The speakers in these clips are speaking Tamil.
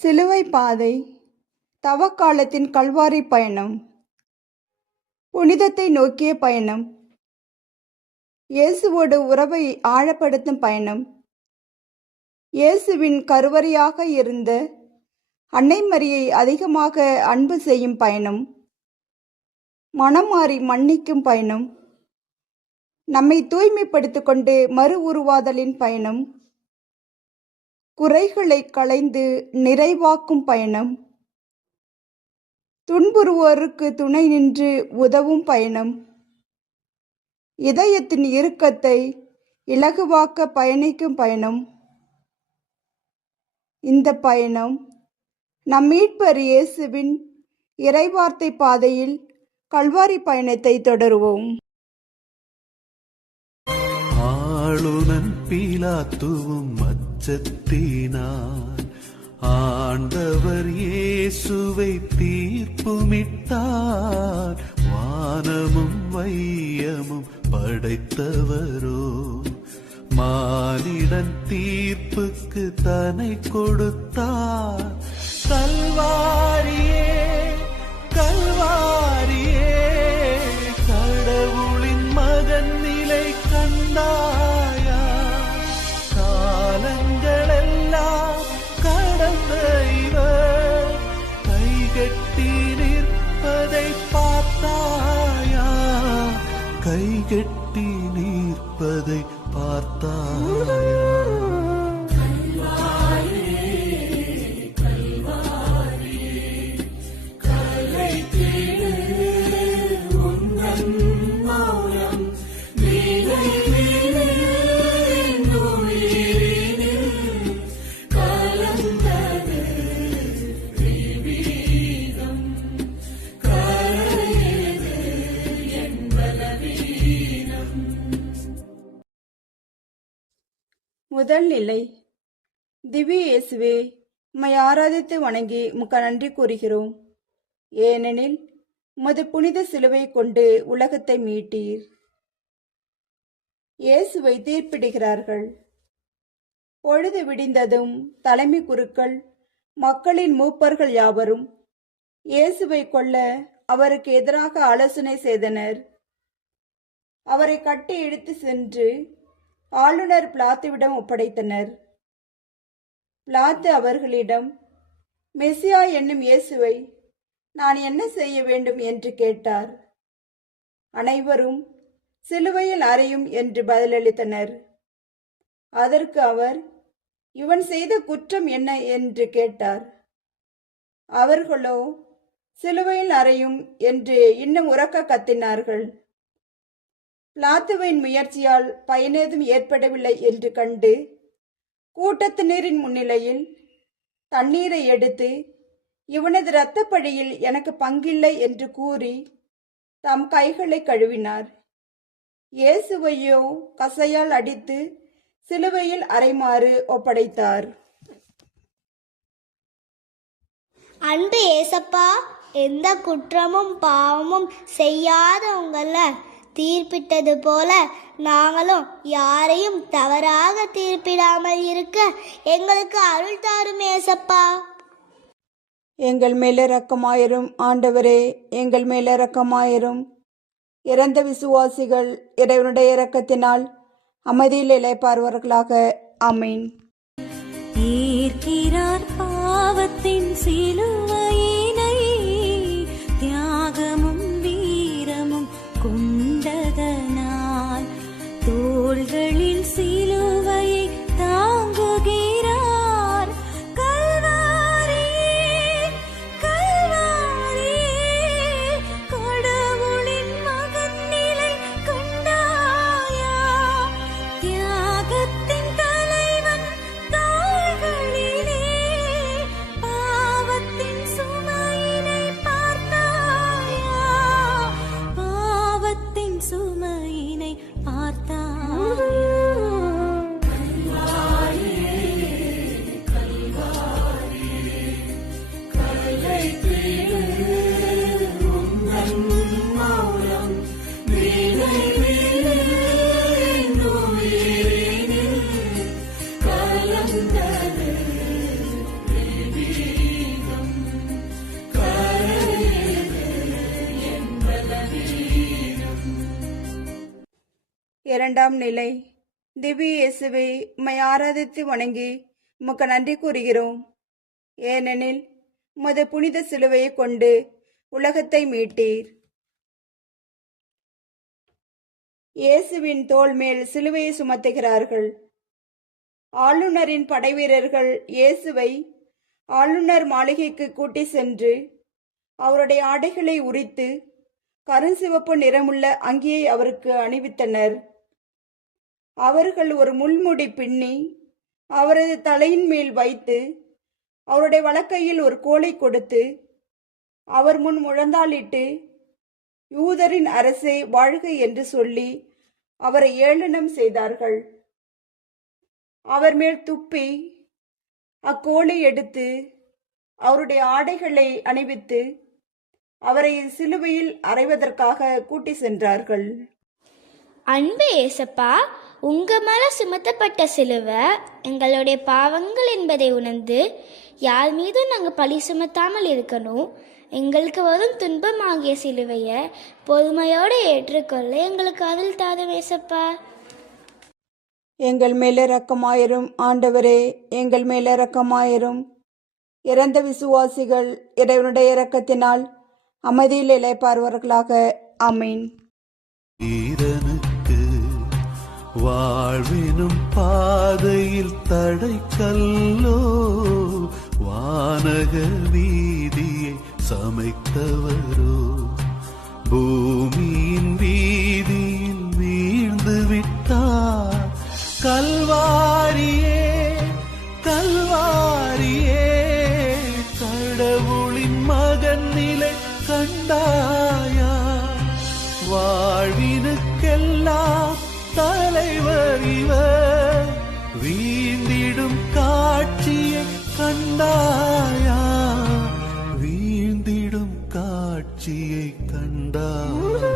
சிலுவை பாதை, தவக்காலத்தின் கல்வாரி பயணம், புனிதத்தை நோக்கிய பயணம், இயேசுவோடு உறவை ஆழப்படுத்தும் பயணம், இயேசுவின் கருவறையாக இருந்த அன்னை மரியை அதிகமாக அன்பு செய்யும் பயணம், மனம் மாறி மன்னிக்கும் பயணம், நம்மை தூய்மைப்படுத்திக் கொண்டு மறு உருவாதலின் பயணம், குறைகளை களைந்து நிறைவாக்கும் பயணம், துன்புறுவோருக்கு துணை நின்று உதவும் பயணம், இதயத்தின் இறுக்கத்தை இலகுவாக்க பயணிக்கும் பயணம். இந்த பயணம் நம் மீட்பர் இயேசுவின் இறைவார்த்தை பாதையில் கல்வாரி பயணத்தை தொடருவோம். ஆளுநன் பீலாத்துவும் அச்சத்தினார் ஆண்டவர் இயேசுவை தீர்ப்புமிட்டார். வானமும் வையமும் படைத்தவரோ மானிடன் தீர்ப்புக்கு தன்னை கொடுத்தார். கல்வாரியே கல்வாரியே கடவுளின் மகன் நிலை கண்டாயா? காலங்களெல்லாம் கடந்த இவர் கைகட்டி நிற்பதை பார்த்தாயா? கைகட்டி நிற்பதை பார்த்தாயா? முதல் நிலை. திவ்ய இயேசுவே, உம்மை ஆராதித்து வணங்கி உமக்கு நன்றி கூறுகிறோம். ஏனெனில் உமது புனித சிலுவை கொண்டு உலகத்தை மீட்டீர். இயேசுவை தீர்ப்பிடுகிறார்கள். பொழுது விடிந்ததும் தலைமை குருக்கள், மக்களின் மூப்பர்கள் யாவரும் இயேசுவை கொல்ல அவருக்கு எதிராக ஆலோசனை செய்தனர். அவரை கட்டி இழுத்து சென்று ஆளுநர் பிலாத்துவிடம் ஒப்படைத்தனர். பிலாத்து அவர்களிடம், மெசியா என்னும் இயேசுவை நான் என்ன செய்ய வேண்டும் என்று கேட்டார். அனைவரும் சிலுவையில் அறையும் என்று பதிலளித்தனர். அதற்கு அவர், இவன் செய்த குற்றம் என்ன என்று கேட்டார். அவர்களோ சிலுவையில் அறையும் என்று இன்னும் உரக்க கத்தினார்கள். பிலாத்துவின் முயற்சியால் பயனேதும் ஏற்படவில்லை என்று கண்டு கூட்டத்தினரின் முன்னிலையில் தண்ணீரை எடுத்து, இவனது இரத்தப்பழியில் எனக்கு பங்கில்லை என்று கூறி தம் கைகளை கழுவினார். இயேசுவையோ கசையால் அடித்து சிலுவையில் அறைமாறு ஒப்படைத்தார். அன்பு ஏசப்பா, எந்த குற்றமும் பாவமும் செய்யாத உங்களை தீர்ப்பிட்டது போல நாங்களும் யாரையும் தவறாக தீர்ப்பிடாமல் இருக்க எங்களுக்கு அருள் தாரும் ஏசப்பா. எங்கள் மேலிரக்கமாயிரும் ஆண்டவரே, எங்கள் மேலிரக்கமாயிரும். இறந்த விசுவாசிகள் இறைவனுடைய இரக்கத்தினால் அமைதியில் இளைப்பாறுவார்களாக. ஆமீன். பாவத்தின் சிலுவையினை தியாகமும் வீரமும் கொண்டதனால் தோள்களில் சிலுவையை தாங்குகிறார். கல்வாரியே கல்வாரியே கடவுளின் மகன் நிலை கண்டாயா? தியாகத்தின் தலைவன் தோள்களிலே பாவத்தின் 2ஆம் நிலை. திவ்ய இயேசுவே, உம்மை ஆராதித்து வணங்கி உமக்கு நன்றி கூறுகிறோம். ஏனெனில் உமது புனித சிலுவையை கொண்டு உலகத்தை மீட்டீர். இயேசுவின் தோள் மேல் சிலுவையை சுமத்துகிறார்கள். ஆளுநரின் படைவீரர்கள் இயேசுவை ஆளுநர் மாளிகைக்கு கூட்டி சென்று அவருடைய ஆடைகளை உரித்து கருஞ்சிவப்பு நிறமுள்ள அங்கியை அவருக்கு அணிவித்தனர். அவர்கள் ஒரு முள்முடி பின்னி அவரது தலையின் மேல் வைத்து அவருடைய வலக்கையில் ஒரு கோலை கொடுத்து அவர் முன் முழந்தாளிட்டு, யூதரின் அரசே வாழ்க என்று சொல்லி அவரை ஏளனம் செய்தார்கள். அவர் மேல் துப்பி அக்கோலை எடுத்து அவருடைய ஆடைகளை அணிவித்து அவரை சிலுவையில் அறைவதற்காக கூட்டி சென்றார்கள். அன்பு ஏசப்பா, உங்க மேல சுமத்தப்பட்ட சிலுவை எங்களுடைய பாவங்கள் என்பதை உணர்ந்து யார் மீதும் நாங்கள் பழி சுமத்தாமல் இருக்கணும். எங்களுக்கு வரும் துன்பமாகிய சிலுவையை பொறுமையோடு ஏற்றுக்கொள்ள எங்களுக்கு அருள் தாரும் ஏசப்பா. எங்கள் மேல இரக்கமாயிரும் ஆண்டவரே, எங்கள் மேல இரக்கமாயிரும். இறந்த விசுவாசிகள் இறைவனுடைய இரக்கத்தினால் அமைதியில் இளைப்பாறுவார்களாக. ஆமீன். ஈரனுக்கு வாழ்வினும் பாதையில் தடை கல்லோ, வானக வீதியை சமைத்தவரோ, பூமியின் வீதியில் வீழ்ந்து விட்டார். கல்வாரியே கல்வாரியே, கடவுளின் மகன் நிலை கண்டாயா? வாழ்வினுக்கெல்லாம் தலைவர் இவர், வீழ்ந்திடும் காட்சியை கண்டாயா? வீழ்ந்திடும் காட்சியை கண்டாயா?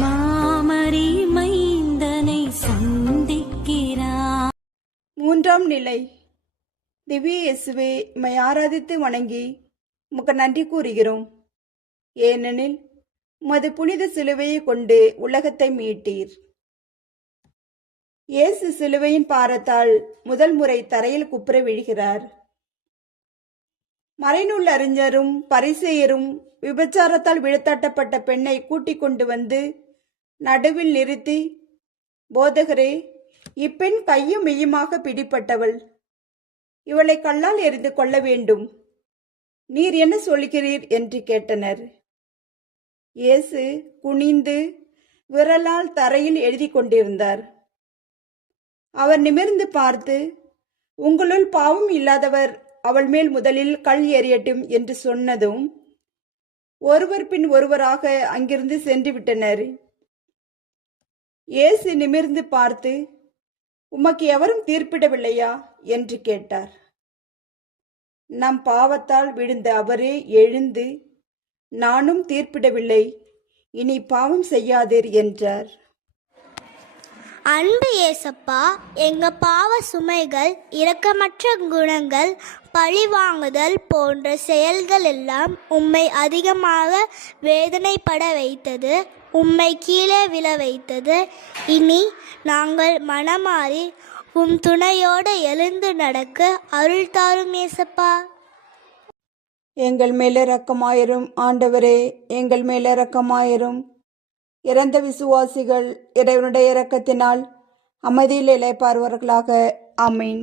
மாமரி மைந்தனை சந்திக்கிறார். 3ஆம் நிலை. திவ்ய இயேசுவே, உம்மை ஆராதித்து வணங்கி உமக்கு நன்றி கூறுகிறோம். ஏனெனில் உமது புனித சிலுவையை கொண்டு உலகத்தை மீட்டீர். இயேசு சிலுவையின் பாரத்தால் முதல் முறை தரையில் குப்புற விழுகிறார். மறைநூல் அறிஞரும் பரிசேயரும் விபச்சாரத்தால் விழுத்தாட்டப்பட்ட பெண்ணை கூட்டிக் கொண்டு வந்து நடுவில் நிறுத்தி, போதகரே, இப்பெண் கையும் மெய்யுமாக பிடிப்பட்டவள், இவளை கல்லால் எறிந்து கொள்ள வேண்டும், நீர் என்ன சொல்கிறீர் என்று கேட்டனர். இயேசு குனிந்து விரலால் தரையில் எழுதி கொண்டிருந்தார். அவர் நிமிர்ந்து பார்த்து, உங்களுள் பாவம் இல்லாதவர் அவள் மேல் முதலில் கல் எறியட்டும் என்று சொன்னதும் ஒருவர் பின் ஒருவராக அங்கிருந்து சென்று விட்டனர். இயேசு நிமிர்ந்து பார்த்து, உமக்கு எவரும் தீர்ப்பிடவில்லையா என்று கேட்டார். நம் பாவத்தால் விழுந்த அவரே எழுந்து, நானும் தீர்ப்பிடவில்லை, இனி பாவம் செய்யாதீர் என்றார். அன்பு ஏசப்பா, எங்க பாவ சுமைகள், இரக்கமற்ற குணங்கள், பழிவாங்குதல் போன்ற செயல்கள் எல்லாம் உம்மை அதிகமாக வேதனைப்பட வைத்தது, உம்மை கீழே விழ வைத்தது. இனி நாங்கள் மனமாறி உம் துணையோடு எழுந்து நடக்க அருள் தாரும் ஏசப்பா. எங்கள் மேல் இரக்கமாயிரும் ஆண்டவரே, எங்கள் மேல் இரக்கமாயிரும். இறந்த விசுவாசிகள் இறைவனுடைய இரக்கத்தினால் அமைதியில் இளைப்பாறுவார்களாக. ஆமீன்.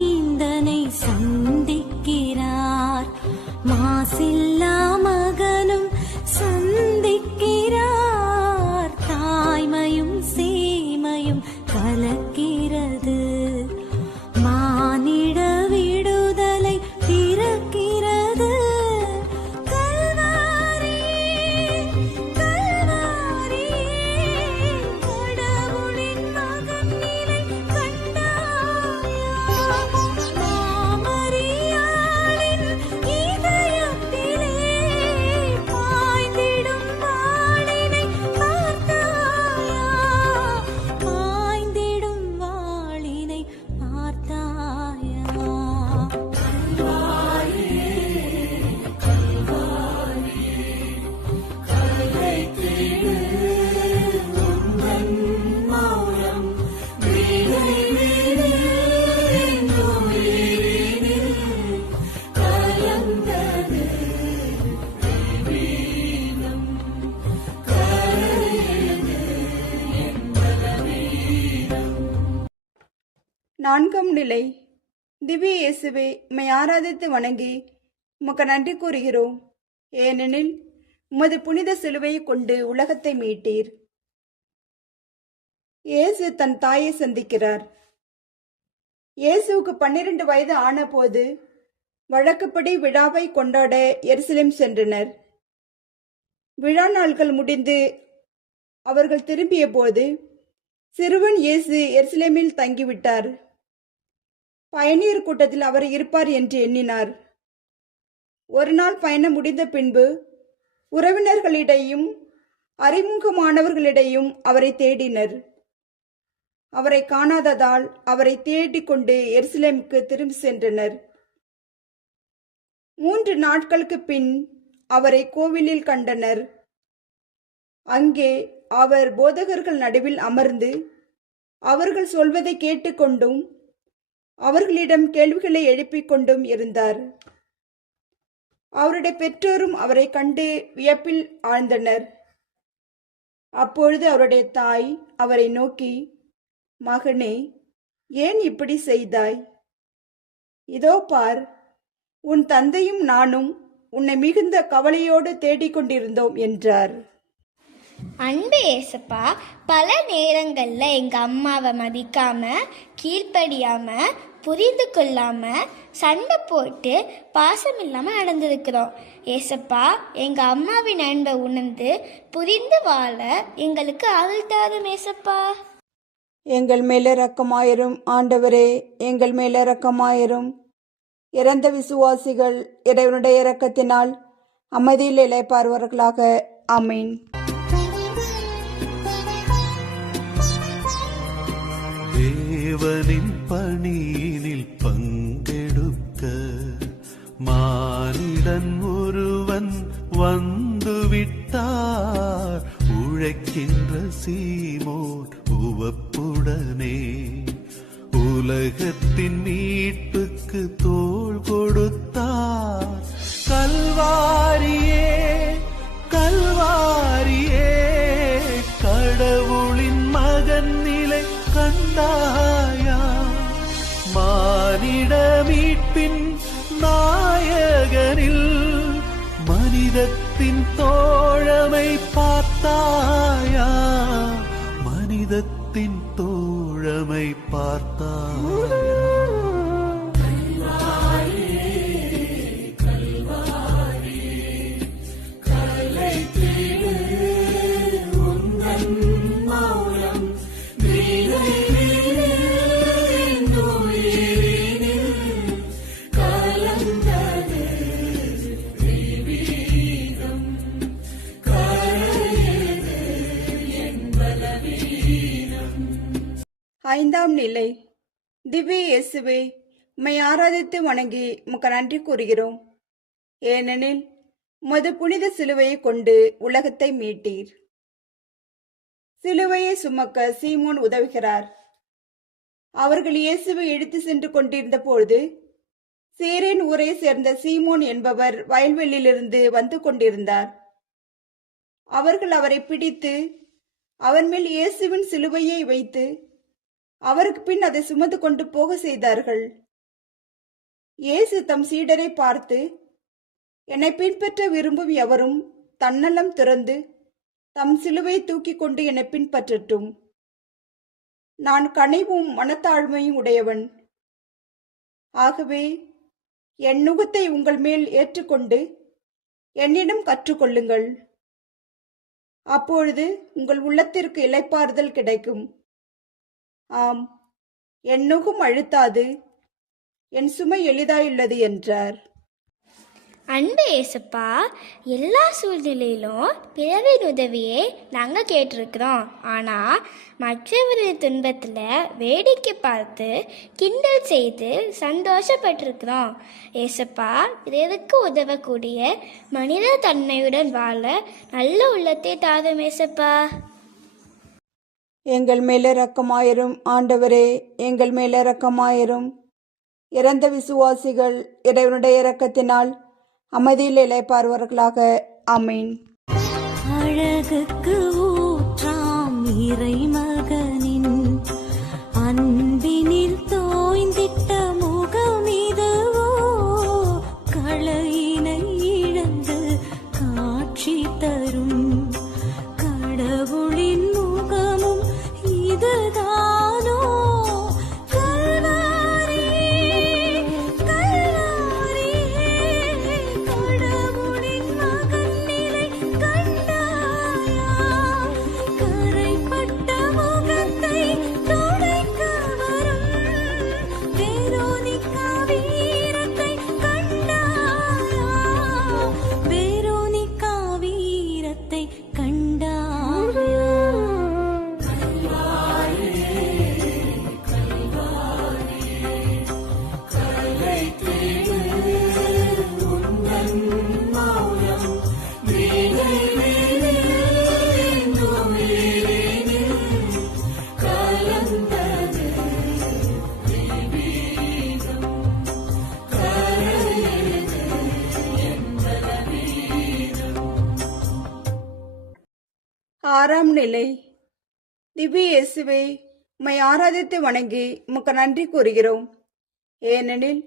மைந்தனை சந்திக்கிறார், மாசில்லா மகனும் சந்திக்கிறார். தாய்மையும் சேமையும் கலக்கிறது, மானிட விடுதலை பிறக்கிறது. கல்வாரியே நான்காம் நிலை. திவ்ய இயேசுவே, உம்மை ஆராதித்து வணங்கி உமக்கு நன்றி கூறுகிறோம். ஏனெனில் உமது புனித சிலுவையை கொண்டு உலகத்தை மீட்டீர். இயேசு தன் தாயை சந்திக்கிறார். இயேசுவுக்கு 12 வயது ஆனபோது வழக்கப்படி விழாவை கொண்டாட எருசலேம் சென்றனர். விழா நாட்கள் முடிந்து அவர்கள் திரும்பிய போது சிறுவன் இயேசு எருசலேமில் தங்கிவிட்டார். பயணியர் கூட்டத்தில் அவர் இருப்பார் என்று எண்ணினார். ஒரு நாள் பயணம் முடிந்த பின்பு உறவினர்களிடையும் அறிமுகமானவர்களிடையும் அவரை தேடினர். அவரை காணாததால் அவரை தேடிக்கொண்டு எருசலேமுக்கு திரும்பி சென்றனர். 3 நாட்களுக்கு பின் அவரை கோவிலில் கண்டனர். அங்கே அவர் போதகர்கள் நடுவில் அமர்ந்து அவர்கள் சொல்வதை கேட்டுக்கொண்டும் அவர்களிடம் கேள்விகளை எழுப்பிக் கொண்டும் இருந்தார். அவருடைய பெற்றோரும் அவரை கண்டு வியப்பில் ஆழ்ந்தனர். அப்பொழுது அவருடைய தாய் அவரை நோக்கி, மகனே, ஏன் இப்படி செய்தாய்? இதோ பார், உன் தந்தையும் நானும் உன்னை மிகுந்த கவலையோடு தேடிக்கொண்டிருந்தோம் என்றார். அன்பு ஏசப்பா, பல நேரங்களில் எங்கள் அம்மாவை மதிக்காம, கீழ்ப்படியாம, புரிந்து கொள்ளாம, சண்டை போட்டு பாசம் இல்லாமல் நடந்திருக்கிறோம். ஏசப்பா, எங்கள் அம்மாவின் அன்பை உணர்ந்து புரிந்து வாழ எங்களுக்கு அருள் தாரும் ஏசப்பா. எங்கள் மேல இரக்கமாயிரும் ஆண்டவரே, எங்கள் மேல இரக்கமாயிரும். இறந்த விசுவாசிகள் இறைவனுடைய இரக்கத்தினால் அமைதியில் இளைப்பாறுவார்களாக. ஆமீன். தேவனின் பணியினில் பங்கெடுக்க மானிடன் ஒருவன் வந்துவிட்டார். உழைக்கின்ற சீமோன் உவப்புடனே உலகத்தின் மீட்புக்கு தோள் கொடுத்தார். கல்வாரியே, கல்வாரியே, கடவுளின் மகன் நிலை கண்டாயா? மானிட மீட்பின் நாயகனில் மனிதத்தின் தோழமை பார்த்தாயா? மனிதத்தின் தோழமை பார்த்தாயா? ஐந்தாம் நிலை. திவ்ய இயேசுவே, உம்மை ஆராதித்து வணங்கி உமக்கு நன்றி கூறுகிறோம். ஏனெனில் உமது புனித சிலுவையை கொண்டு உலகத்தை மீட்டீர். சிலுவையை சுமக்க சீமோன் உதவுகிறார். அவர்கள் இயேசுவை இழுத்து சென்று கொண்டிருந்த பொழுது சீரேன் ஊரை சேர்ந்த சீமோன் என்பவர் வயல்வெளியிலிருந்து வந்து கொண்டிருந்தார். அவர்கள் அவரை பிடித்து அவர் மேல் இயேசுவின் சிலுவையை வைத்து அவருக்கு பின் அதை சுமந்து கொண்டு போக செய்தார்கள். இயேசு தம் சீடரை பார்த்து, என்னை பின்பற்ற விரும்பும் எவரும் தன்னலம் துறந்து தம் சிலுவை தூக்கி கொண்டு என்னை பின்பற்றட்டும். நான் கனிவும் மனத்தாழ்மையும் உடையவன். ஆகவே என் நுகத்தை உங்கள் மேல் ஏற்றுக்கொண்டு என்னிடம் கற்றுக்கொள்ளுங்கள். அப்பொழுது உங்கள் உள்ளத்திற்கு இளைப்பாறுதல் கிடைக்கும். ஆம், என் நுகம் அழுத்தாது, என் சுமை எளிதாயுள்ளது என்றார். அன்பு ஏசப்பா, எல்லா சூழ்நிலையிலும் பிறவின் உதவியை நாங்கள் கேட்டிருக்கிறோம். ஆனால் மற்றவருடைய துன்பத்தில் வேடிக்கை பார்த்து கிண்டல் செய்து சந்தோஷப்பட்டிருக்கிறோம். ஏசப்பா, பிறருக்கு உதவக்கூடிய மனித தன்மையுடன் வாழ நல்ல உள்ளத்தை தாரும் ஏசப்பா. எங்கள் மேல இரக்கமாயிரும் ஆண்டவரே, எங்கள் மேல இரக்கமாயிரும். இறந்த விசுவாசிகள் இறைவனுடைய இரக்கத்தினால் அமைதியில் இளைப்பாறுவார்களாக. ஆமீன். அழகுக்கு ஊற்றாம் இறைமகனின் அன்பினில் 6ஆம் நிலை. திவ்ய இயேசுவே, உம்மை ஆராதித்து வணங்கி உமக்கு நன்றி கூறுகிறோம். ஏனெனில்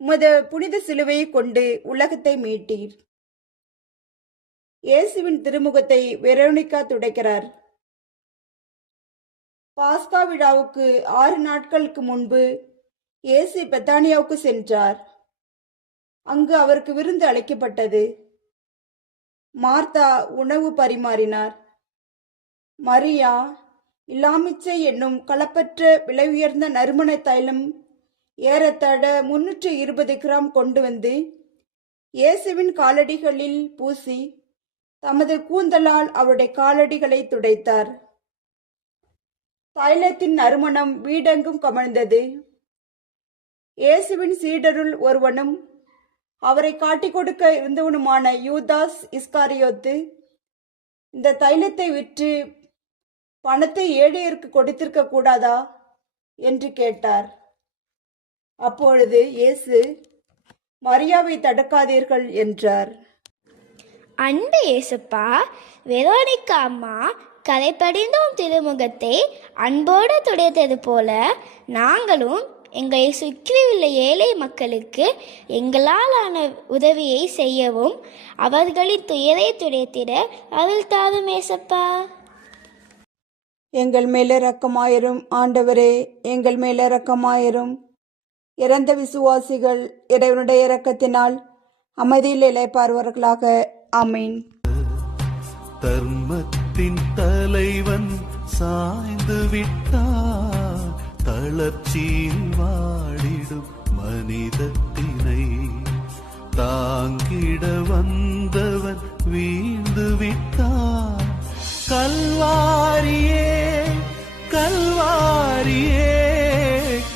உமது புனித சிலுவையை கொண்டு உலகத்தை மீட்டீர். இயேசுவின் திருமுகத்தை வெரோனிகா துடைக்கிறார். பாஸ்கா விழாவுக்கு 6 நாட்களுக்கு முன்பு இயேசு பெத்தானியாவுக்கு சென்றார். அங்கு அவருக்கு விருந்து அளிக்கப்பட்டது. மார்த்தா உணவு பரிமாறினார். மரியா இல்லாமிச்சை என்னும் களப்பற்ற விலை உயர்ந்த நறுமண தைலம் ஏறத்தாழ 320 கிராம் கொண்டு வந்து இயேசுவின் காலடிகளில் பூசி தமது கூந்தலால் அவருடைய காலடிகளை துடைத்தார். தைலத்தின் நறுமணம் வீடெங்கும் கமழ்ந்தது. இயேசுவின் சீடருள் ஒருவனும் அவரை காட்டிக் கொடுக்க இருந்தவனுமான யூதாஸ் இஸ்காரியோத்து, இந்த தைலத்தை விற்று பணத்தை ஏழையருக்கு கொடுத்திருக்க கூடாதா என்று கேட்டார். அப்பொழுது இயேசு, மரியாவை தடுக்காதீர்கள் என்றார். அன்பு இயேசுப்பா, வெரோனிகா அம்மா கரைப்படிந்தோம் திருமுகத்தை அன்போடு துடைத்தது போல நாங்களும் எங்களை சுற்றியுள்ள ஏழை மக்களுக்கு எங்களாலான உதவியை செய்யவும் அவர்களின் துயரை துடைத்திட அருள் தாரும் ஏசப்பா. எங்கள் மேல் இரக்கமாயிரும் ஆண்டவரே, எங்கள் மேல் இரக்கமாயிரும். இறந்த விசுவாசிகள் இறைவனுடைய இரக்கத்தினால் அமைதியில் இளைப்பாறுவார்களாக. ஆமீன். தர்மத்தின் தலைவன் சாய்ந்து விட்டார், தளர்ச்சியில் வாடிடும் மனிதத்தினை தாங்கிட வந்தவன் வீழ்ந்து விட்டார். கல்வாரியே கல்வாரியே,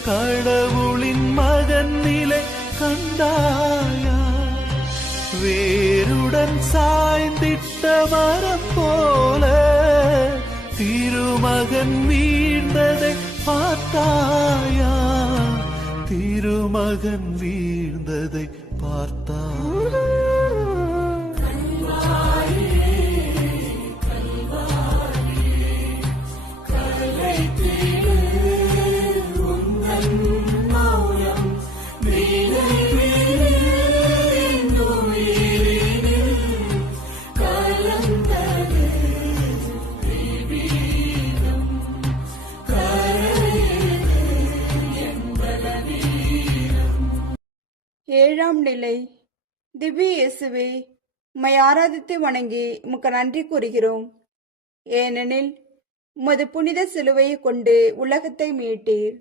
கடவுளின் மகன் நிலை கண்டாயா? வேருடன் சாய்ந்திட்ட மரம் போல திருமகன் வீழ்ந்ததை பார்த்தாயா? திருமகன் வீழ்ந்ததை பார்த்தாயா? ஏழாம் நிலை. திவ்ய இயேசுவே, உம்மை ஆராதித்து வணங்கி உமக்கு நன்றி கூறுகிறோம். ஏனெனில் உமது புனித சிலுவையை கொண்டு உலகத்தை மீட்டீர்.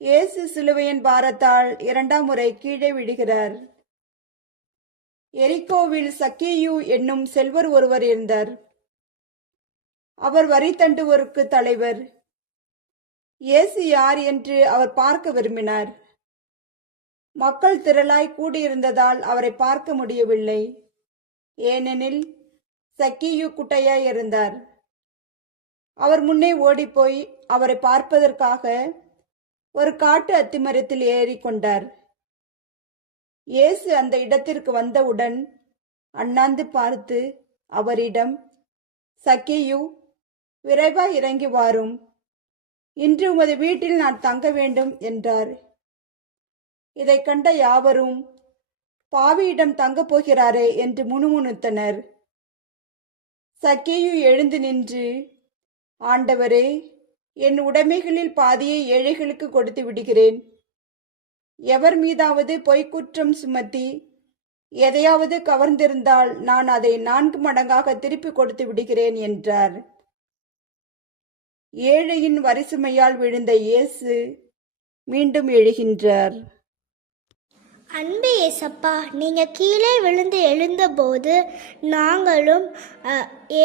இயேசு சிலுவையின் பாரத்தால் 2ஆம் முறை கீழே விடுகிறார். எரிகோவில் சக்கேயு என்னும் செல்வர் ஒருவர் இருந்தார். அவர் வரி தண்டுவோருக்கு தலைவர். இயேசு யார் என்று அவர் பார்க்க விரும்பினார். மக்கள் திரளாய் கூடியிருந்ததால் அவரை பார்க்க முடியவில்லை. ஏனெனில் சக்கேயு குட்டையாய் இருந்தார். அவர் முன்னே ஓடிப்போய் அவரை பார்ப்பதற்காக ஒரு காட்டு அத்திமரத்தில் ஏறிக்கொண்டார். இயேசு அந்த இடத்திற்கு வந்தவுடன் அண்ணாந்து பார்த்து அவரிடம், சக்கேயு, விரைவாய் இறங்கி வாரும், இன்று உமது வீட்டில் நான் தங்க வேண்டும் என்றார். இதைக் கண்ட யாவரும், பாவியிடம் தங்கப் போகிறாரே என்று முணுமுணுத்தனர். சக்கேயு எழுந்து நின்று, ஆண்டவரே, என் உடைமைகளில் பாதியை ஏழைகளுக்கு கொடுத்து விடுகிறேன். எவர் மீதாவது பொய்க்குற்றம் சுமத்தி எதையாவது கவர்ந்திருந்தால் நான் அதை 4 மடங்காக திருப்பி கொடுத்து விடுகிறேன் என்றார். ஏழையின் வரிசுமையால் விழுந்த இயேசு மீண்டும் எழுகின்றார். அன்பு ஏசப்பா, நீங்கள் கீழே விழுந்து எழுந்தபோது நாங்களும்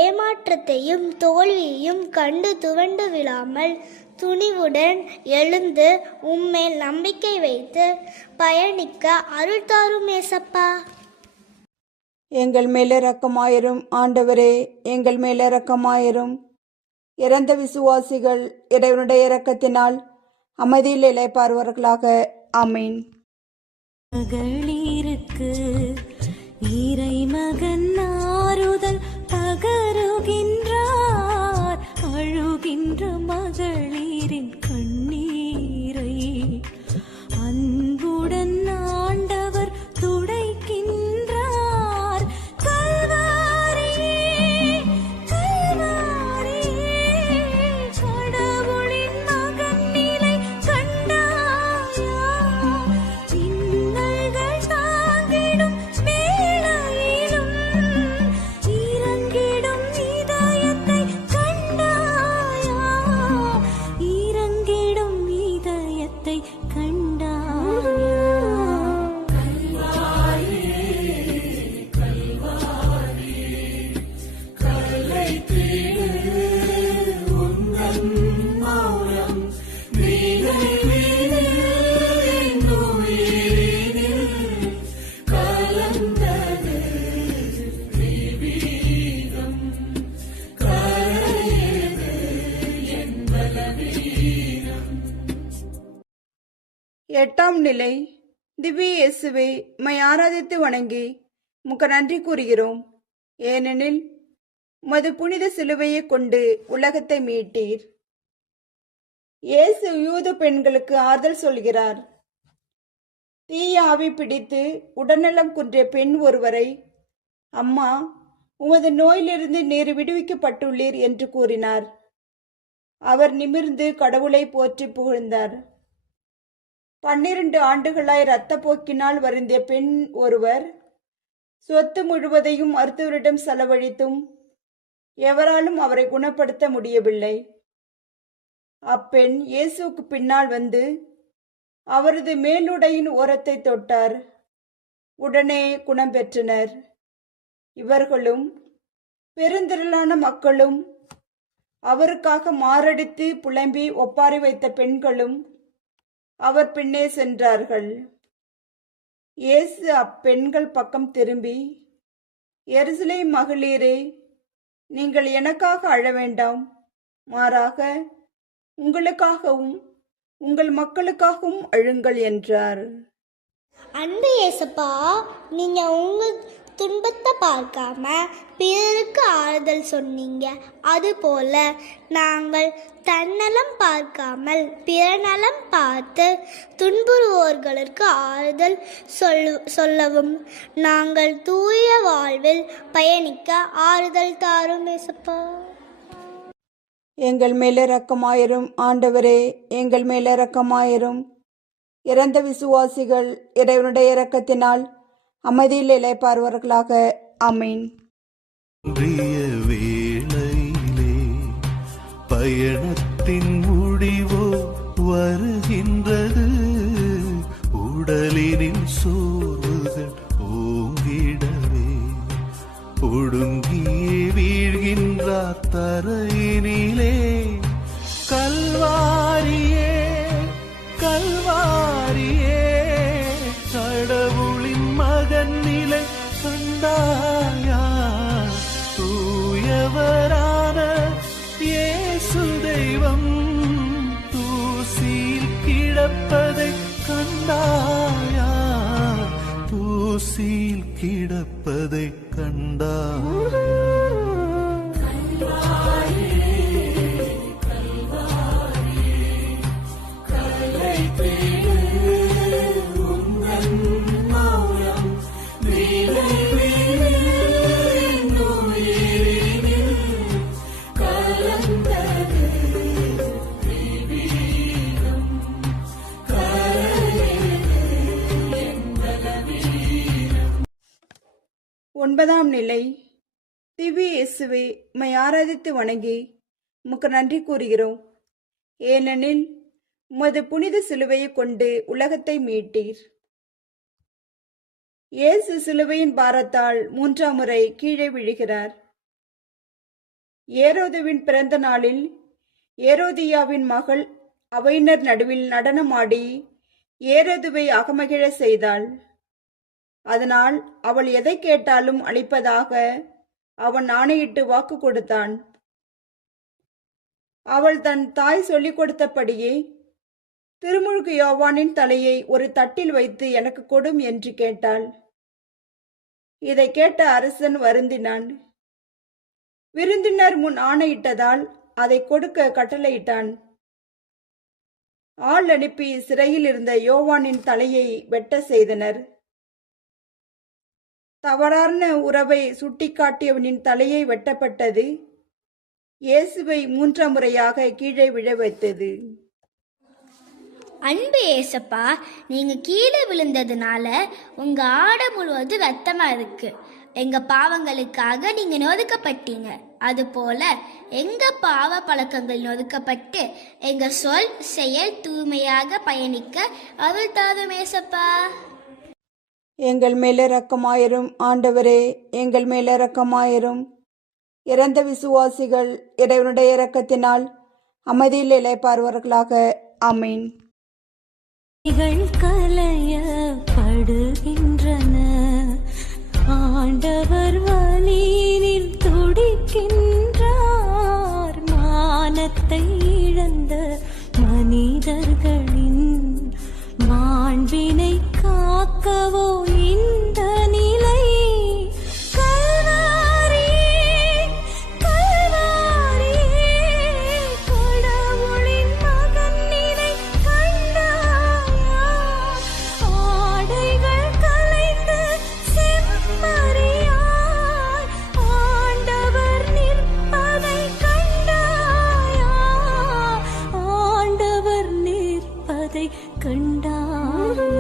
ஏமாற்றத்தையும் தோல்வியையும் கண்டு துவண்டு விழாமல் துணிவுடன் எழுந்து உம்மேல் நம்பிக்கை வைத்து பயணிக்க அருள் தாரும் ஏசப்பா. எங்கள் மேல் இரக்கமாயிரும் ஆண்டவரே, எங்கள் மேல் இரக்கமாயிரும். இறந்த விசுவாசிகள் இறைவனுடைய இரக்கத்தினால் அமைதியில் இளைப்பாறுவார்களாக. ஆமீன். மகளிருக்கு இறை மகன் ஆறுதல் தகருகின்றார் அழுகின்ற மகளிரின் கண்ணீரை அன்புடன் ஆண்டவர் துடைக்கின்றார். கல்வாரியே கல்வாரியே கடவுளின் மகன் நிலை கண்டாயா? இன்னல்கள் தாங்கிடும் வேளையிலும் இறங்கிடும் இதயத்தை கண்டாயா? இறங்கிடும் இதயத்தை கண்டாயா? எட்டாம் நிலை. திவ்ய இயேசுவே, உம்மை ஆராதித்து வணங்கி உமக்கு நன்றி கூறுகிறோம். ஏனெனில் உமது புனித சிலுவையை கொண்டு உலகத்தை மீட்டீர். இயேசு யூத பெண்களுக்கு ஆறுதல் சொல்கிறார். தீய ஆவி பிடித்து உடல்நலம் குன்றிய பெண் ஒருவரை, அம்மா, உமது நோயிலிருந்து நீர் விடுவிக்கப்பட்டுள்ளீர் என்று கூறினார். அவர் நிமிர்ந்து கடவுளை போற்றி புகழ்ந்தார். 12 ஆண்டுகளாய் இரத்தப்போக்கினால் வருந்திய பெண் ஒருவர் சொத்து முழுவதையும் மருத்துவரிடம் செலவழித்தும் எவராலும் அவரை குணப்படுத்த முடியவில்லை. அப்பெண் இயேசுவுக்கு பின்னால் வந்து அவரது மேலுடையின் ஓரத்தை தொட்டார். உடனே குணம் பெற்றனர். இவர்களும் பெருந்திரளான மக்களும் அவருக்காக மாரடித்து புலம்பி ஒப்பாரி வைத்த பெண்களும் அவர் பின்னே சென்றார்கள். இயேசு அப்பெண்கள் பக்கம் திரும்பி, எருசலேம் மகளிரே, நீங்கள் எனக்காக அழ வேண்டாம், மாறாக உங்களுக்காகவும் உங்கள் மக்களுக்காகவும் அழுங்கள் என்றார். அன்பு இயேசப்பா, நீங்க உங்க துன்பத்தை பார்க்காம பிறருக்கு ஆறுதல் சொன்னீங்க. அதுபோல நாங்கள் தன்னலம் பார்க்காமல் பிறநலம் பார்த்து துன்புறுவோர்களுக்கு ஆறுதல் சொல்லவும் நாங்கள் தூய வாழ்வில் பயணிக்க ஆறுதல் தாரும் இயேசப்பா. எங்கள் மேல் இரக்கமாயிரும் ஆண்டவரே, எங்கள் மேல் இரக்கமாயிரும். இறந்த விசுவாசிகள் இறைவனுடைய இரக்கத்தினால் அமைதியில் இளைப்பாறுவார்களாக. ஆமீன். இன்றைய வேளையிலே பயணத்தின் முடிவோ வருகின்றது. உடலினில் சோர்வுகள் ஓங்கிடவே ஒடுங்கியே வீழ்கின்றார் தரையினிலே. கல்வாரியே கல்வாரியே கடவுளின் மகன் நிலை கண்டாயா? தூயவரான இயேசு தெய்வம் தூசியில் கிடப்பதை கண்டாயா? தூசியில் கிடப்பதை கண்டாயா? ஒன்பதாம் நிலை. திவ்ய இயேசுவே, உம்மை ஆராதித்து வணங்கி உமக்கு நன்றி கூறுகிறோம். ஏனெனில் உமது புனித சிலுவையை கொண்டு உலகத்தை மீட்டீர். இயேசு சிலுவையின் பாரத்தால் 3ஆம் முறை கீழே விழுகிறார். ஏரோதுவின் பிறந்த நாளில் ஏரோதியாவின் மகள் அவையினர் நடுவில் நடனமாடி ஏரோதுவை அகமகிழ செய்தாள். அதனால் அவள் எதை கேட்டாலும் அளிப்பதாக அவன் ஆணையிட்டு வாக்கு கொடுத்தான். அவள் தன் தாய் சொல்லிக் கொடுத்தபடியே திருமுழுக்கு யோவானின் தலையை ஒரு தட்டில் வைத்து எனக்கு கொடும் என்று கேட்டாள். இதை கேட்ட அரசன் வருந்தினான். விருந்தினர் முன் ஆணையிட்டதால் அதை கொடுக்க கட்டளையிட்டான். ஆள் அனுப்பி சிறையில் இருந்த யோவானின் தலையை வெட்ட செய்தனர். தவறான உறவை சுட்டிக்காட்டியவனின் தலையை வெட்டப்பட்டது. இயேசுவை 3ஆம் முறையாக கீழே விழ வைத்தது. அன்பு ஏசப்பா, நீங்க கீழே விழுந்ததுனால உங்க ஆடை முழுவதும் ரத்தமா இருக்கு. எங்க பாவங்களுக்காக நீங்க நொறுக்கப்பட்டீங்க. அதுபோல எங்க பாவ பழக்கங்கள் நொறுக்கப்பட்டு எங்க சொல் செயல் தூய்மையாக பயணிக்க அருள் தாரும் ஏசப்பா. எங்கள் மேல இரக்கமாயிரும் ஆண்டவரே, எங்கள் மேல இரக்கமாயிரும். இறந்த விசுவாசிகள் இறைவனுடைய இரக்கத்தினால் அமைதியில் இளைப்பாறுவார்களாக. ஆமீன். கலையப்படுகின்றன, ஆண்டவர் வழியினில் துடிக்கின்றார். மானத்தை இழந்த மனிதர்களின் மாண்பினை காக்கவோ இந்த நிலை. கடவுளின் மகன் நிலை கண்டாயா? ஆடைகள் கலைந்து செம்மறியாய் ஆண்டவர் நிற்பதை கண்டாயா? ஆண்டவர் நிற்பதை கண்டாயா?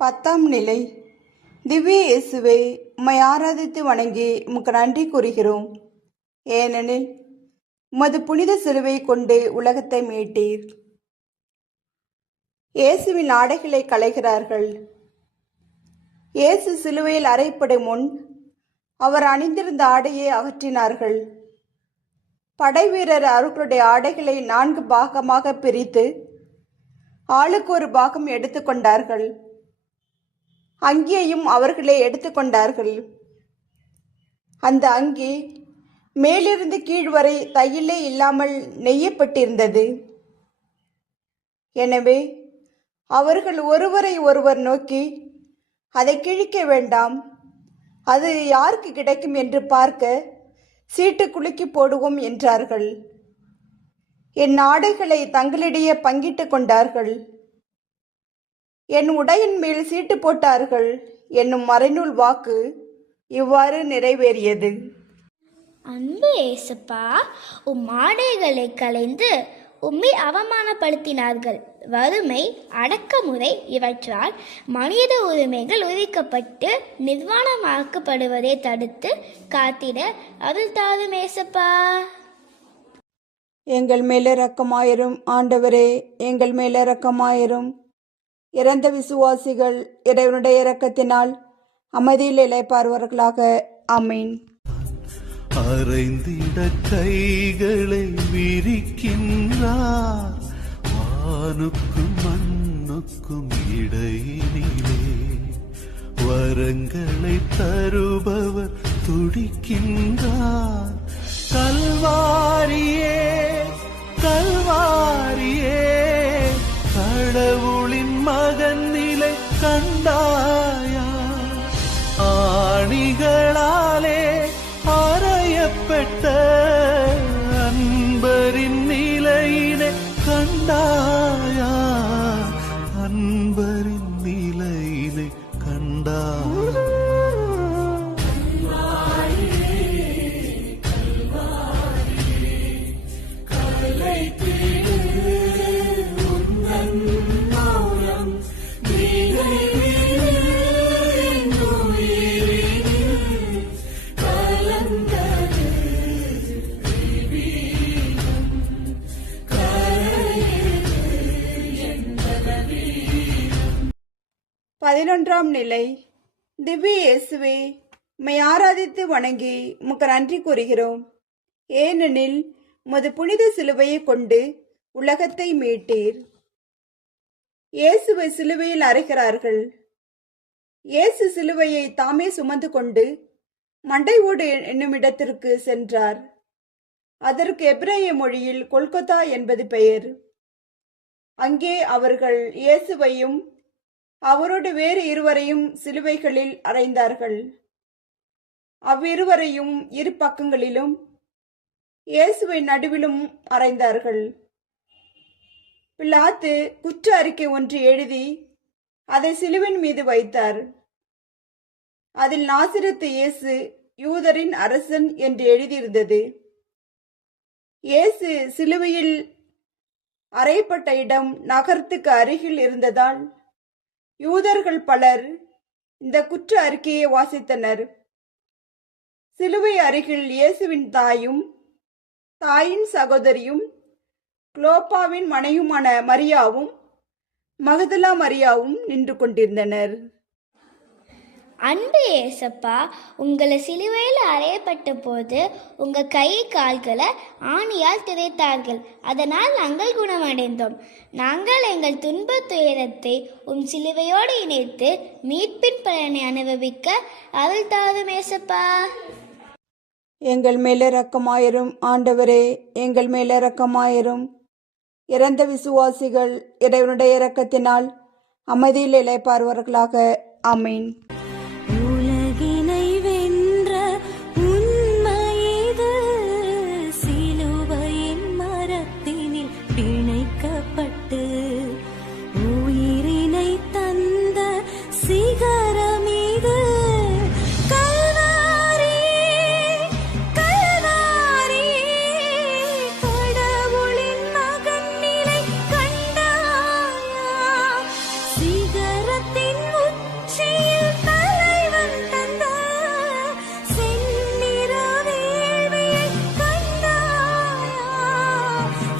பத்தாம் நிலை. திவ்ய இயேசுவே, உம்மை ஆராதித்து வணங்கி உமக்கு நன்றி கூறுகிறோம். ஏனெனில் உமது புனித சிலுவை கொண்டு உலகத்தை மீட்டீர். இயேசுவின் ஆடைகளை களைகிறார்கள். இயேசு சிலுவையில் அறையப்படும் முன் அவர் அணிந்திருந்த ஆடையை அகற்றினார்கள். படைவீரர் அவர்களுடைய ஆடைகளை 4 பாகமாக பிரித்து ஆளுக்கு ஒரு பாகம் எடுத்துக்கொண்டார்கள். அங்கியையும் அவர்களே எடுத்துக்கொண்டார்கள். அந்த அங்கி மேலிருந்து கீழ் வரை தையிலே இல்லாமல் நெய்யப்பட்டிருந்தது. எனவே அவர்கள் ஒருவரை ஒருவர் நோக்கி, அதை கிழிக்க வேண்டாம், அது யாருக்கு கிடைக்கும் என்று பார்க்க சீட்டு குலுக்கி போடுவோம் என்றார்கள். என் ஆடைகளை தங்களிடையே பங்கிட்டு கொண்டார்கள். என் உடையின் மேல் சீட்டு போட்டார்கள் என்னும் மறைநூல் வாக்கு இவ்வாறு நிறைவேறியது. அன்பு ஏசப்பா, உம் ஆடைகளை களைந்து உம்மை அவமானப்படுத்தினார்கள். வறுமை, அடக்குமுறை இவற்றால் மனித உரிமைகள் உரிக்கப்பட்டு நிர்வாணமாக்கப்படுவதை தடுத்து காத்திட அருள் தாரும் ஏசப்பா. எங்கள் மேல இரக்கமாயிரும் ஆண்டவரே, எங்கள் மேல இரக்கமாயிரும். இறந்த விசுவாசிகள் இறைவனுடைய இரக்கத்தினால் அமைதியில் இளைப்பாறுவார்களாக. ஆமீன். அறைந்திட கைகளை விரிக்கின்றார், வானுக்கும் மண்ணுக்கும் இடையினிலே வரங்களை தருபவர் துடிக்கின்றார். கல்வாரியே கல்வாரியே, கடவுளின் மகன் நிலை கண்டாயா? ஆணிகளாலே அறையப்பட்ட அன்பரின் நிலையினை கண்டாயா? அன்பரின் நிலையினை கண்டாயா? பதினொன்றாம் நிலை. திவ்ய இயேசுவே, உம்மை ஆராதித்து வணங்கி உமக்கு நன்றி கூறுகிறோம். ஏனெனில் உமது புனித சிலுவையை கொண்டு உலகத்தை மீட்டீர். இயேசுவை சிலுவையில் அறைகிறார்கள். இயேசு சிலுவையை தாமே சுமந்து கொண்டு மண்டை ஓடு என்னும் இடத்திற்கு சென்றார். அதற்கு எபிரேய மொழியில் கொல்கொதா என்பது பெயர். அங்கே அவர்கள் இயேசுவையும் அவரோடு வேறு இருவரையும் சிலுவைகளில் அறைந்தார்கள். அவ்விருவரையும் இரு பக்கங்களிலும் இயேசுவை நடுவிலும் அறைந்தார்கள். பிலாத்து குற்ற அறிக்கை ஒன்று எழுதி அதை சிலுவின் மீது வைத்தார். அதில் நாசிரத்து இயேசு யூதரின் அரசன் என்று எழுதியிருந்தது. இயேசு சிலுவையில் அறையப்பட்ட இடம் நகரத்துக்கு அருகில் இருந்ததால் யூதர்கள் பலர் இந்த குற்ற அறிக்கையை வாசித்தனர். சிலுவை அருகில் இயேசுவின் தாயும் தாயின் சகோதரியும் குளோப்பாவின் மனையுமான மரியாவும் மகதலா மரியாவும் நின்று கொண்டிருந்தனர். அன்பு ஏசப்பா, உங்களை சிலுவையில் அறையப்பட்ட போது உங்கள் கை கால்களை ஆணியால் திரைத்தார்கள். அதனால் நாங்கள் குணமடைந்தோம். நாங்கள் எங்கள் துன்ப துயரத்தை சிலுவையோடு இணைத்து மீட்பின் பலனை அனுபவிக்க அருள் தாரும் ஏசப்பா. எங்கள் மேல் இரக்கமாயிரும் ஆண்டவரே, எங்கள் மேல் இரக்கமாயிரும். இறந்த விசுவாசிகள் இறைவனுடைய இரக்கத்தினால் அமைதியில் இளைப்பாறுவார்களாக. ஆமீன். உலகினை வென்ற உண்மையிது, சிலுவையின் மரத்தினில் பிணைக்கப்பட்டு உயிரினை தந்த சிகரமீது. கல்வாரி கல்வாரி கடவுளின் மகன் நிலை கண்டாயா? சிகரத்தின் உச்சியில் தலைவன் தந்த செந்நிற வேள்வியை கண்டாயா?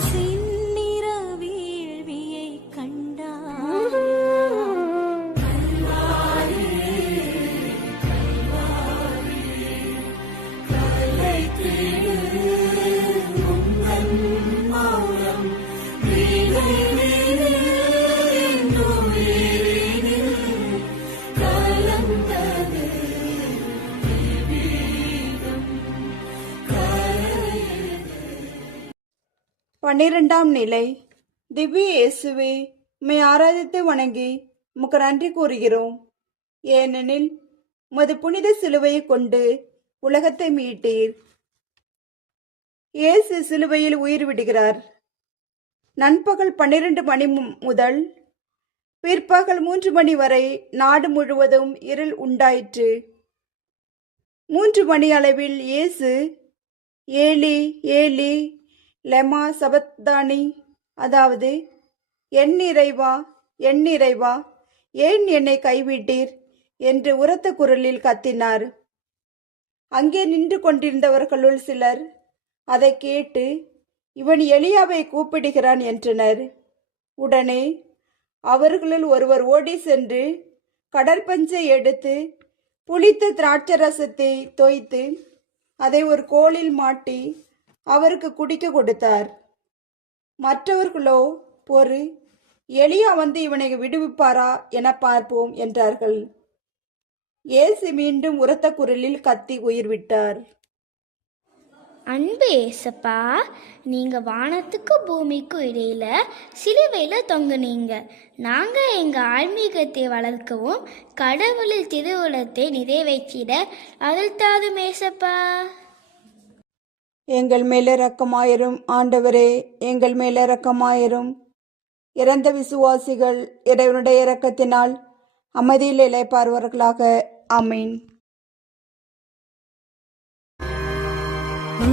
செந்நிற வேள்வியை கண்டாயா? பன்னிரெண்டாம் நிலை. திவ்ய இயேசுவே, உம்மை ஆராதித்து வணங்கி உமக்கு நன்றி கூறுகிறோம். ஏனெனில் உமது புனித சிலுவையை கொண்டு உலகத்தை மீட்டீர். இயேசு சிலுவையில் உயிர் விடுகிறார். நண்பகல் 12 மணி முதல் பிற்பகல் 3 மணி வரை நாடு முழுவதும் இருள் உண்டாயிற்று. 3 மணி அளவில் இயேசு ஏலி ஏலி லெமா சபத்தானி, அதாவது என் இறைவா என் இறைவா ஏன் என்னை கைவிட்டீர் என்று உரத்த குரலில் கத்தினார். அங்கே நின்று கொண்டிருந்தவர்களுள் சிலர் அதை கேட்டு இவன் எலியாவை கூப்பிடுகிறான் என்றனர். உடனே அவர்களுள் ஒருவர் ஓடி சென்று கடற்பஞ்சை எடுத்து புளித்த திராட்சரசத்தை தோய்த்து அதை ஒரு கோலில் மாட்டி அவருக்கு குடிக்க கொடுத்தார். மற்றவர்களோ, பொறு, எலியா வந்து இவனை விடுவிப்பாரா என பார்ப்போம் என்றார்கள். இயேசு மீண்டும் உரத்த குரலில் கத்தி உயிர் விட்டார். அன்பு ஏசப்பா, நீங்கள் வானத்துக்கும் பூமிக்கும் இடையில சிலுவையில் தொங்குனீங்க. நாங்கள் எங்கள் ஆன்மீகத்தை வளர்க்கவும் கடவுளில் திருவுளத்தை நிறைவேற்றிட அருள் தாரும் ஏசப்பா. எங்கள் மேல் இரக்கமாயிரும் ஆண்டவரே, எங்கள் மேல் இரக்கமாயிரும். இறந்த விசுவாசிகள் இறைவனுடைய இரக்கத்தினால் அமைதியில் இளைப்பாறுவார்களாக. ஆமீன்.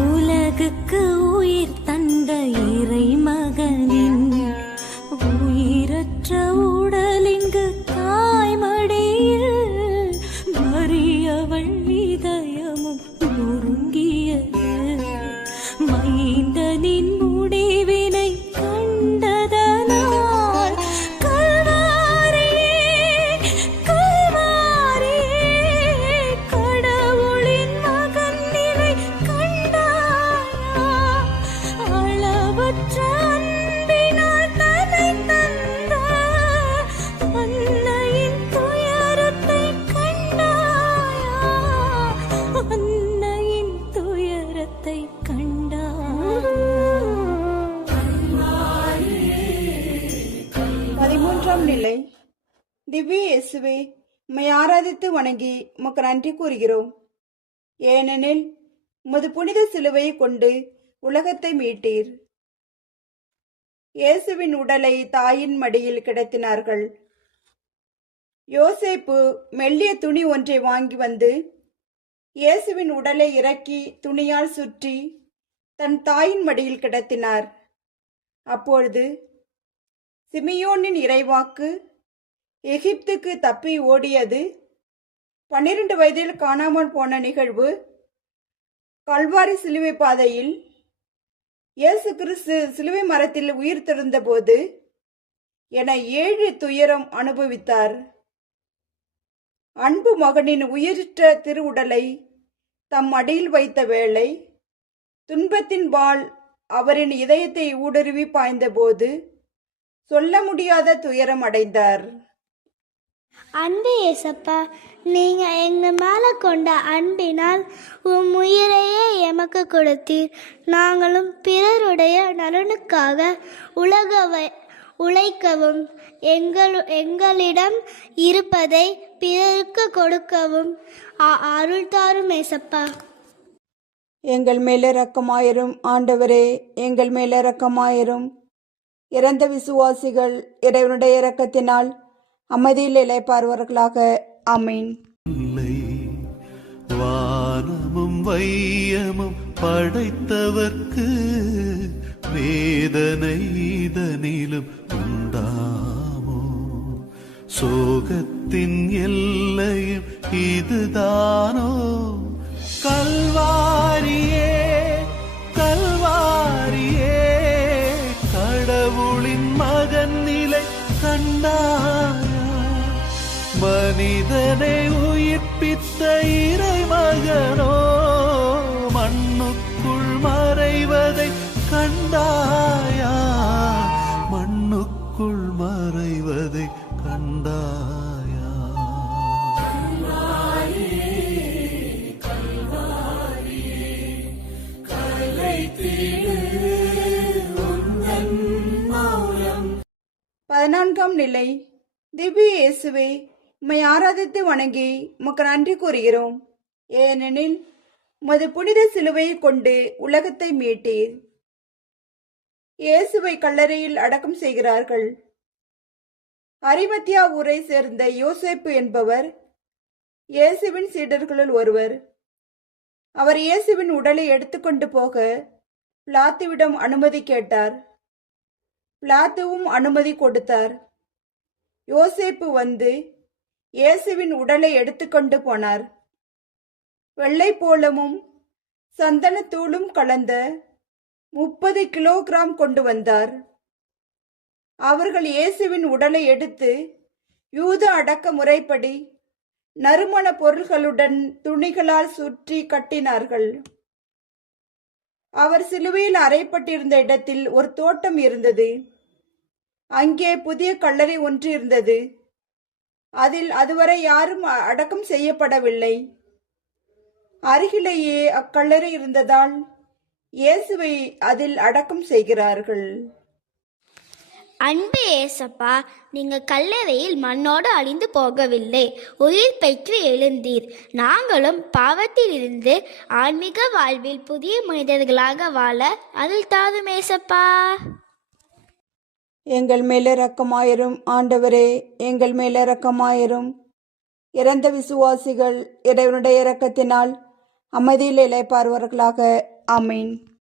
உலகுக்கு உயிர் தந்த இறை மகனின் உயிரற்ற உடலிங்கு தாய்மடியில் மறியவள் இதயமும் நொறுங்கியது. மைந்தனின் முடிவினை கண்டதனால் கல்வாரியே கல்வாரியே கடவுளின் மகன் நிலை கண்டாயா? திவ்ய இயேசுவே, உம்மை ஆராதித்து வணங்கி உமக்கு நன்றி கூறுகிறோம். ஏனெனில் உமது புனித சிலுவையை கொண்டு உலகத்தை மீட்டீர். இயேசுவின் உடலை தாயின் மடியில் கிடத்தினார்கள். யோசேப்பு மெல்லிய துணி ஒன்றை வாங்கி வந்து இயேசுவின் உடலை இறக்கி துணியால் சுற்றி தன் தாயின் மடியில் கிடத்தினார். அப்பொழுது சிமியோனின் இறைவாக்கு எகிப்துக்கு தப்பி ஓடியது, 12 வயதில் காணாமல் போன நிகழ்வு, கல்வாரி சிலுவை பாதையில் இயேசு கிறிஸ்து சிலுவை மரத்தில் உயிர் தெழுந்தபோது என 7 துயரம் அனுபவித்தார். அன்பு மகனின் உயிரற்ற திருவுடலை தம் அடியில் வைத்த வேளை, துன்பத்தின் வாள் அவரின் இதயத்தை ஊடுருவி பாய்ந்தபோது சொல்ல முடியாத துயரம் அடைந்தார். அன்பு ஏசப்பா, நீங்க எங்க மேல கொண்ட அன்பினால் உம் உயிரையே எமக்கு கொடுத்தீர். நாங்களும் பிறருடைய நலனுக்காக உழைக்கவும் எங்களிடம் இருப்பதை பிறருக்கு கொடுக்கவும் அருள் தாரும் ஏசப்பா. எங்கள் மேல இரக்கமாயிரும் ஆண்டவரே, எங்கள் மேல இரக்கமாயிரும். இறந்த விசுவாசிகள் இறைவனுடைய இரக்கத்தினால் அமைதியில் இளைப்பாறுவார்களாக. ஆமீன். வானமும் வையமும் படைத்தவர்க்கு வேதனை இதனிலும் உண்டாமோ? சோகத்தின் எல்லையும் இதுதானோ? கல்வாரியே கல்வாரியே, கடவுளின் மகன் நிலை கண்டாயா? மனிதனை உயிர்ப்பித்த இறைமகனோ மண்ணுக்குள் மறைவதை கண்டாயா? மண்ணுக்குள் மறைவதை கண்டாயா? பதினான்காம் நிலை. திவ்ய இயேசுவே, உம்மை ஆராதித்து வணங்கி உமக்கு நன்றி கூறுகிறோம். ஏனெனில் உமது புனித சிலுவையை கொண்டு உலகத்தை மீட்டீர். இயேசுவை கல்லறையில் அடக்கம் செய்கிறார்கள். அரிமத்தியா ஊரை சேர்ந்த யோசேப்பு என்பவர் இயேசுவின் சீடர்களுள் ஒருவர். அவர் இயேசுவின் உடலை எடுத்துக்கொண்டு போக பிலாத்துவிடம் அனுமதி கேட்டார். பிலாத்துவும் அனுமதி கொடுத்தார். யோசேப்பு வந்து இயேசுவின் உடலை எடுத்துக்கொண்டு போனார். வெள்ளை போலமும் சந்தனத்தூளும் கலந்த 30 கிலோகிராம் கொண்டு வந்தார். அவர்கள் இயேசுவின் உடலை எடுத்து யூத அடக்க முறைப்படி நறுமண பொருள்களுடன் துணிகளால் சுற்றி கட்டினார்கள். அவர் சிலுவையில் அறையப்பட்டிருந்த இடத்தில் ஒரு தோட்டம் இருந்தது. அங்கே புதிய கல்லறை ஒன்று இருந்தது. அதில் அதுவரை யாரும் அடக்கம் செய்யப்படவில்லை. அருகிலேயே அக்கல்லறை இருந்ததால் இயேசுவை அதில் அடக்கம் செய்கிறார்கள். அன்பு ஏசப்பா, நீங்க கல்லறையில் மண்ணோடு அழிந்து போகவில்லை, உயிர் பெற்று எழுந்தீர். நாங்களும் பாவத்தில் இருந்து ஆன்மீக வாழ்வில் புதிய மனிதர்களாக வாழ அருள் தாரும் ஏசப்பா. எங்கள் மேல இரக்கமாயிரும் ஆண்டவரே, எங்கள் மேல இரக்கமாயிரும். இறந்த விசுவாசிகள் இறைவனுடைய இரக்கத்தினால் அமைதியில் இளைப்பாறுவார்களாக. ஆமீன்.